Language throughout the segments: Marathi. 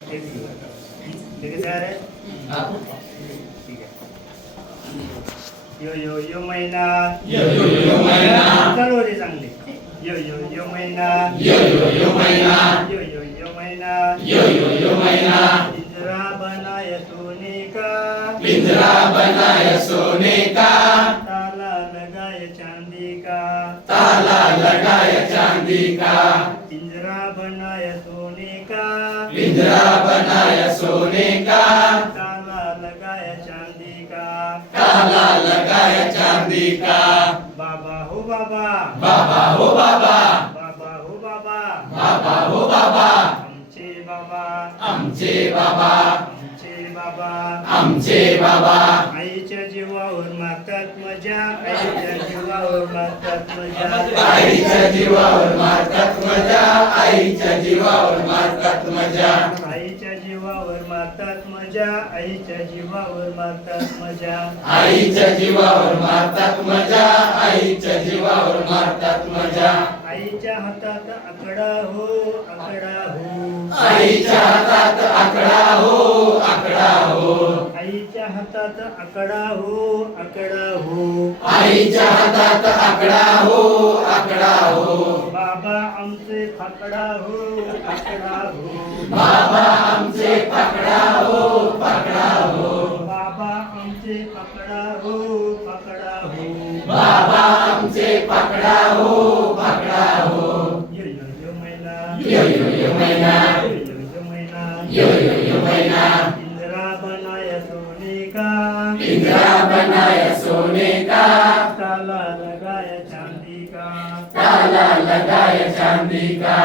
तेच घेऊ लगेच ठीक आहे यो यो यो महिना यो यो यो महिना चालू होते चांगले यो यो यो महिना यो यो यो महिना यो यो यो महिना यो यो यो महिना पिंजरा बनाय सोने का पिंजरा बनाय सोने का ताला लगाय चांदी का ताला लगाय चांदी का पिंजरा बनाय सोने का ताला लगाय चांदी का ताला लगाय चांदी का बाबा हो बाबा बाबा हो बाबा बाबा हो बाबा बाबा हो बाबा आमचे बाबा आमचे बाबा आमचे बाबा आमचे बाबा. जीवावर मारतात मजा आईच्या जीवावर मारतात मजा आईच्या जीवावर मारतात मजा आईच्या जीवावर मारतात मजा. आईच्या जीवावर मारतात मजा आईच्या जीवावर मारतात मजा. आईच्या जीवावर मारतात मजा आईच्या जीवावर मारतात मजा. आईच्या हातात आकडा हो आकडा हो. आईच्या हातात आकडा हो आकडा हो. आईच्या हातात आकडा हो आकडा हो. आईच्या हातात आकडा हो आकडा हो. बाबा आमचे फाकडा हो आकडा हो. बाबा आमचे पकडा हो पकडा हो. बाबा आमचे पकडा हो पकडा हो. बाबा आमचे पकडा हो बनाय सोने का ताला लगाय चांदी का ताला लगाय चांदी का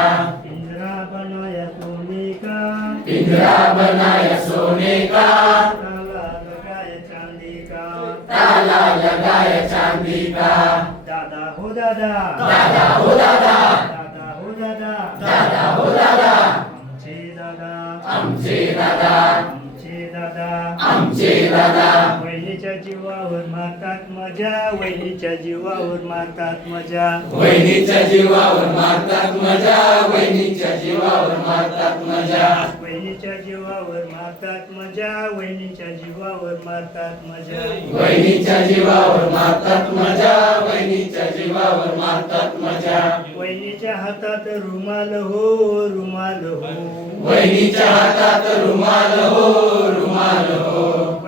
इंदिरा बनाय सोने का पिंजरा बनाय सोने का ताला लगाय चांदी का ताला लगाय चांदी का दादा हो दादा। दादा हो दादा। दादा हो दादा। दादा हो दादा। आमचे दादा। आमचे दादा। आमचे दादा। आमचे दादा। जीवावर मारतात मजा. वहिनीच्या जीवावर मारतात मजा. वहिनीच्या जीवावर मारतात मजा. वहिनीच्या जीवावर मारतात मजा. वहिनीच्या जीवावर मारतात मजा. वहिनीच्या जीवावर मारतात मजा. वहिनीच्या जीवावर मारतात मजा. वहिनीच्या जीवावर मारतात मजा. वहिनीच्या हातात रुमाल हो रुमाल हो. वहिनीच्या हातात रुमाल हो रुमाल हो.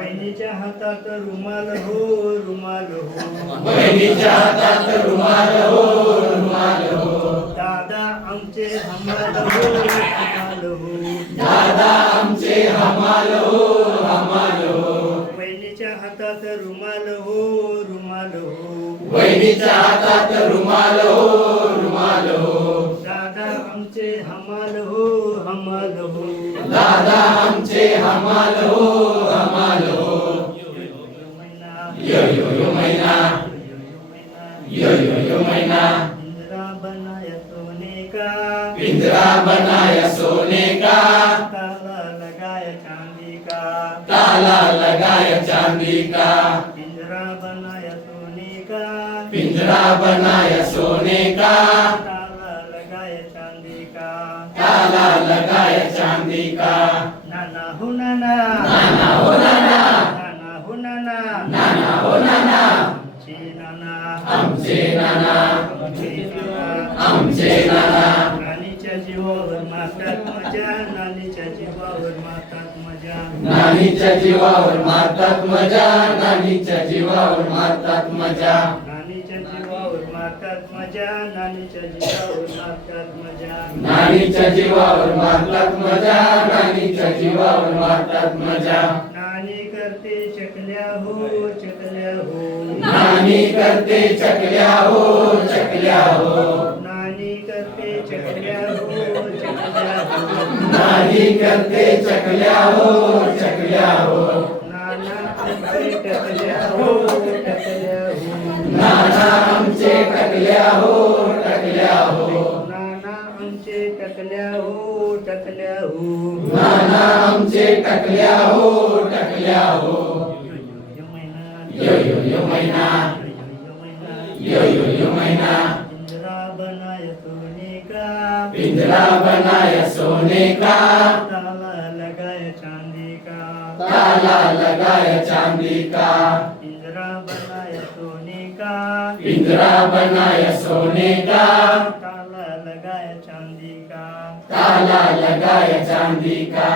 हातात रुमाल हो रुमाल हो. बहिणीच्या हातात रुमाल हो रुमाल हो. दादा आमचे हमाल हो हमाल हो. दादा आमचे हमाल हो हमाल हो. वहिनीच्या हातात रुमाल हो रुमाल हो. बहिणीच्या हातात रुमाल हो रुमाल हो. दादा आमचे हमाल हो हमाल हो. दादा आमचे हमाल हो यो यो यो मैना इंदिरा बनाय सोने का पिंजरा बनाय सोने का ताला लगाय चांदी का ताला लगाय चांदी का इंदिरा बनाय सोने का पिंजरा बनाय सोने का ताला लगाय चांदी का ताला लगाय चांदी का नाना हो नाना नाना हो नाना नाना नाना हो नाना आमचे नाना आमचे नाना आमचे नाना आमचे नाना नानीच्या जीवावर मारतात मजा नानीच्या जीवावर मारतात मजा नानीच्या जीवावर मारतात मजा नानीच्या जीवावर मारतात मजा. नानीच्या जीवावर मारतात मजा नानीच्या जीवावर मारतात मजा. नानीच्या जीवावर मारतात मजा नानीच्या जीवावर मारतात मजा. चकल्या हो. नानी करते चकल्या हो चकल्या हो. नानी करते चकल्या हो चकल्या हो. नानी करते चकल्या हो चकल्या हो. नाना आमचे टकल्या हो टकल्या हो. नाना आमचे टकल्या हो टकल्या हो. नाना आमचे टकल्या हो टकल्या हो. नाना आमचे टकल्या हो टकल्या हो. मैना यो यो यो मैना इंदिरा बनाय सोने का पिंजरा बनाय सोने का ताला लगाए चांदी का ताला लगाए चांदी का पिंजरा बनाया सोने का पिंजरा बनाया सोने का ताला लगाया चांदी का ताला लगाया चांदी का